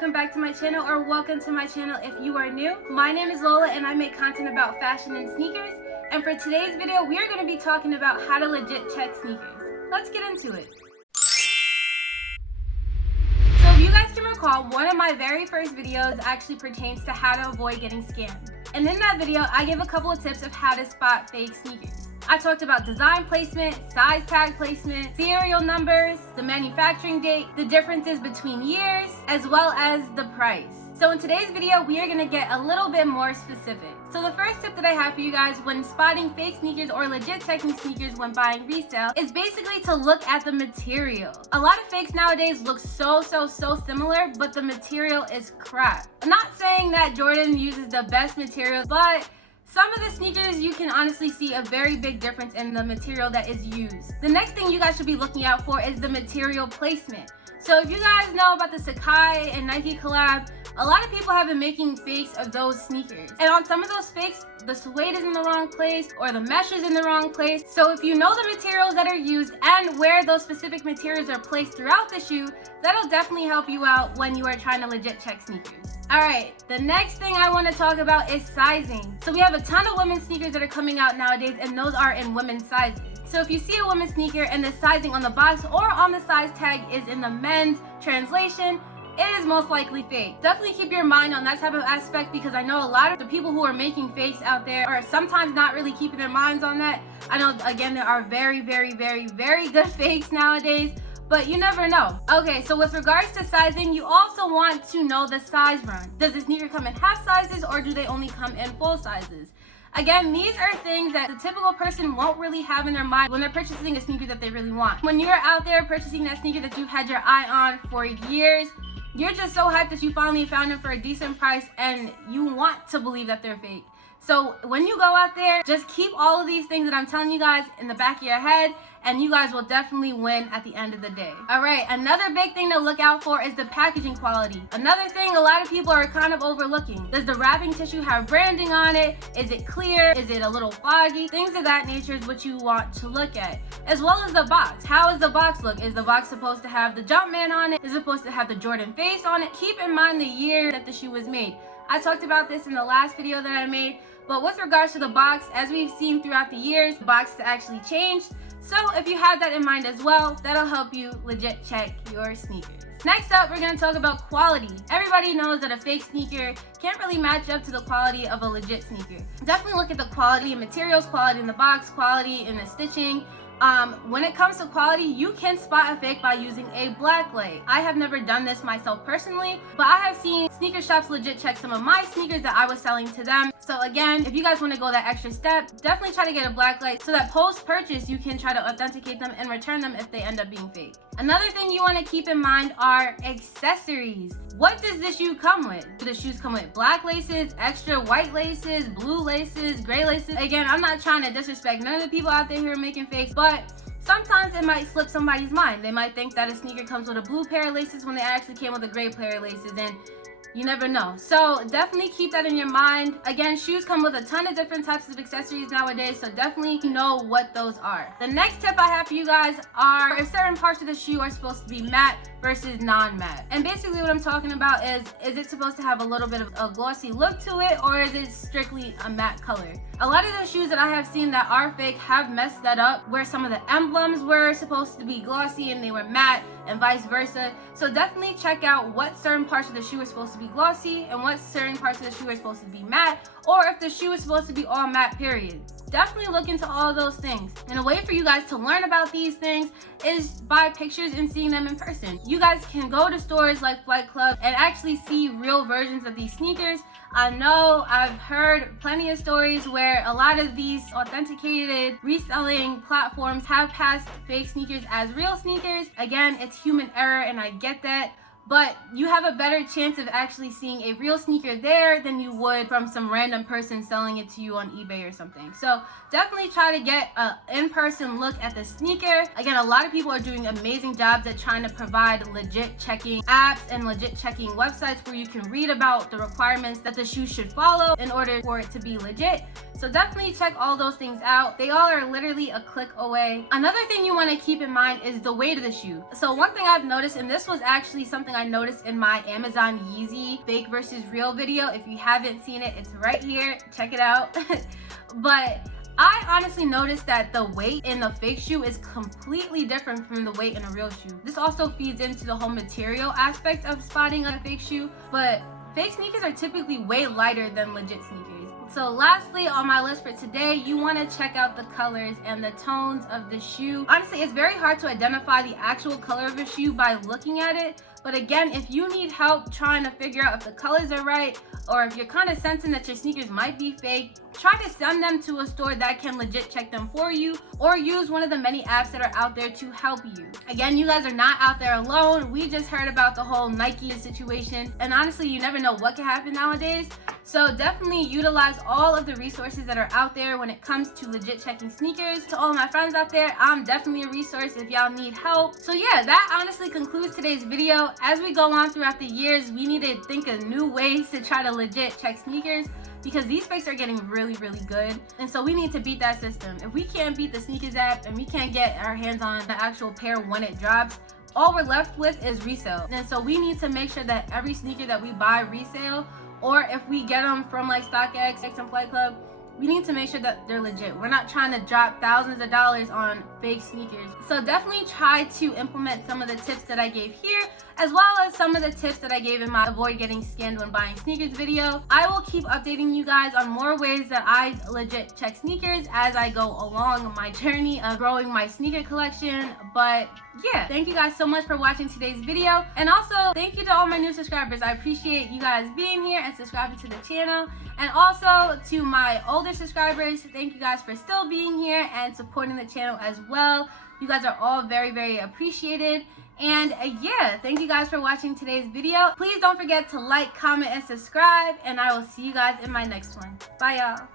welcome back to my channel, or welcome to my channel if you are new. My name is Lola and I make content about fashion and sneakers, and for today's video we are going to be talking about how to legit check sneakers. Let's get into it. So if you guys can recall, one of my very first videos actually pertains to how to avoid getting scammed, and in that video I gave a couple of tips of how to spot fake sneakers. I talked about design placement, size tag placement, serial numbers, the manufacturing date, the differences between years, as well as the price. So in today's video, we are going to get a little bit more specific. So the first tip that I have for you guys when spotting fake sneakers or legit checking sneakers when buying resale is basically to look at the material. A lot of fakes nowadays look so similar, but the material is crap. I'm not saying that Jordan uses the best material, but some of the sneakers you can honestly see a very big difference in the material that is used. The next thing you guys should be looking out for is the material placement. So if you guys know about the Sakai and Nike collab, a lot of people have been making fakes of those sneakers. And on some of those fakes, the suede is in the wrong place or the mesh is in the wrong place. So if you know the materials that are used and where those specific materials are placed throughout the shoe, that'll definitely help you out when you are trying to legit check sneakers. Alright, the next thing I want to talk about is sizing. So we have a ton of women's sneakers that are coming out nowadays, and those are in women's sizes. So if you see a women's sneaker and the sizing on the box or on the size tag is in the men's translation, it is most likely fake. Definitely keep your mind on that type of aspect, because I know a lot of the people who are making fakes out there are sometimes not really keeping their minds on that. I know, again, there are very good fakes nowadays, but you never know. Okay, so with regards to sizing, you also want to know the size run. Does the sneaker come in half sizes or do they only come in full sizes? Again, these are things that the typical person won't really have in their mind when they're purchasing a sneaker that they really want. When you're out there purchasing that sneaker that you've had your eye on for years, you're just so hyped that you finally found it for a decent price and you want to believe that they're fake. So when you go out there, just keep all of these things that I'm telling you guys in the back of your head, and you guys will definitely win at the end of the day. Alright, another big thing to look out for is the packaging quality. Another thing a lot of people are kind of overlooking. Does the wrapping tissue have branding on it? Is it clear? Is it a little foggy? Things of that nature is what you want to look at. As well as the box. How does the box look? Is the box supposed to have the Jumpman on it? Is it supposed to have the Jordan face on it? Keep in mind the year that the shoe was made. I talked about this in the last video that I made, but with regards to the box, as we've seen throughout the years, the box has actually changed. So if you have that in mind as well, that'll help you legit check your sneakers. Next up, we're going to talk about quality. Everybody knows that a fake sneaker can't really match up to the quality of a legit sneaker. Definitely look at the quality of materials, quality in the box, quality in the stitching. When it comes to quality, you can spot a fake by using a black light. I have never done this myself personally, but I have seen sneaker shops legit check some of my sneakers that I was selling to them. So again, if you guys want to go that extra step, definitely try to get a black light so that post-purchase you can try to authenticate them and return them if they end up being fake. Another thing you want to keep in mind are accessories. What does the shoe come with? Do the shoes come with black laces, extra white laces, blue laces, gray laces? Again, I'm not trying to disrespect none of the people out there who are making fakes, but sometimes it might slip somebody's mind. They might think that a sneaker comes with a blue pair of laces when they actually came with a gray pair of laces, and you never know. So definitely keep that in your mind. Again, shoes come with a ton of different types of accessories nowadays, so definitely know what those are. The next tip I have for you guys are if certain parts of the shoe are supposed to be matte versus non-matte. And basically what I'm talking about is it supposed to have a little bit of a glossy look to it, or is it strictly a matte color? A lot of those shoes that I have seen that are fake have messed that up, where some of the emblems were supposed to be glossy and they were matte, and vice versa. So definitely check out what certain parts of the shoe are supposed to be glossy and what certain parts of the shoe are supposed to be matte, or if the shoe is supposed to be all matte, period. Definitely look into all of those things. And a way for you guys to learn about these things is by pictures and seeing them in person. You guys can go to stores like Flight Club and actually see real versions of these sneakers. I know I've heard plenty of stories where a lot of these authenticated reselling platforms have passed fake sneakers as real sneakers. Again, it's human error and I get that, but you have a better chance of actually seeing a real sneaker there than you would from some random person selling it to you on eBay or something. So definitely try to get an in-person look at the sneaker. Again, a lot of people are doing amazing jobs at trying to provide legit checking apps and legit checking websites where you can read about the requirements that the shoe should follow in order for it to be legit. So definitely check all those things out. They all are literally a click away. Another thing you want to keep in mind is the weight of the shoe. So one thing I've noticed, and this was actually something something I noticed in my Amazon Yeezy fake versus real video. If you haven't seen it, it's right here. Check it out. But I honestly noticed that the weight in the fake shoe is completely different from the weight in a real shoe. This also feeds into the whole material aspect of spotting a fake shoe, but fake sneakers are typically way lighter than legit sneakers. So lastly on my list for today, you want to check out the colors and the tones of the shoe. Honestly, it's very hard to identify the actual color of a shoe by looking at it. But again, if you need help trying to figure out if the colors are right, or if you're kind of sensing that your sneakers might be fake, try to send them to a store that can legit check them for you, or use one of the many apps that are out there to help you. Again, you guys are not out there alone. We just heard about the whole Nike situation, and honestly, you never know what can happen nowadays. So definitely utilize all of the resources that are out there when it comes to legit checking sneakers. To all of my friends out there, I'm definitely a resource if y'all need help. So yeah, that honestly concludes today's video. As we go on throughout the years, we need to think of new ways to try to legit check sneakers, because these fakes are getting really good, and so we need to beat that system. If we can't beat the sneakers app and we can't get our hands on the actual pair when it drops, all we're left with is resale. And so we need to make sure that every sneaker that we buy resale, or if we get them from like StockX and Flight Club, we need to make sure that they're legit. We're not trying to drop thousands of dollars on fake sneakers. So definitely try to implement some of the tips that I gave here, as well as some of the tips that I gave in my avoid getting scammed when buying sneakers video. I will keep updating you guys on more ways that I legit check sneakers as I go along my journey of growing my sneaker collection. But yeah, thank you guys so much for watching today's video, and also thank you to all my new subscribers. I appreciate you guys being here and subscribing to the channel, and also to my older subscribers, thank you guys for still being here and supporting the channel as well. You guys are all very appreciated. And yeah, thank you guys for watching today's video. Please don't forget to like, comment, and subscribe, and I will see you guys in my next one. Bye y'all.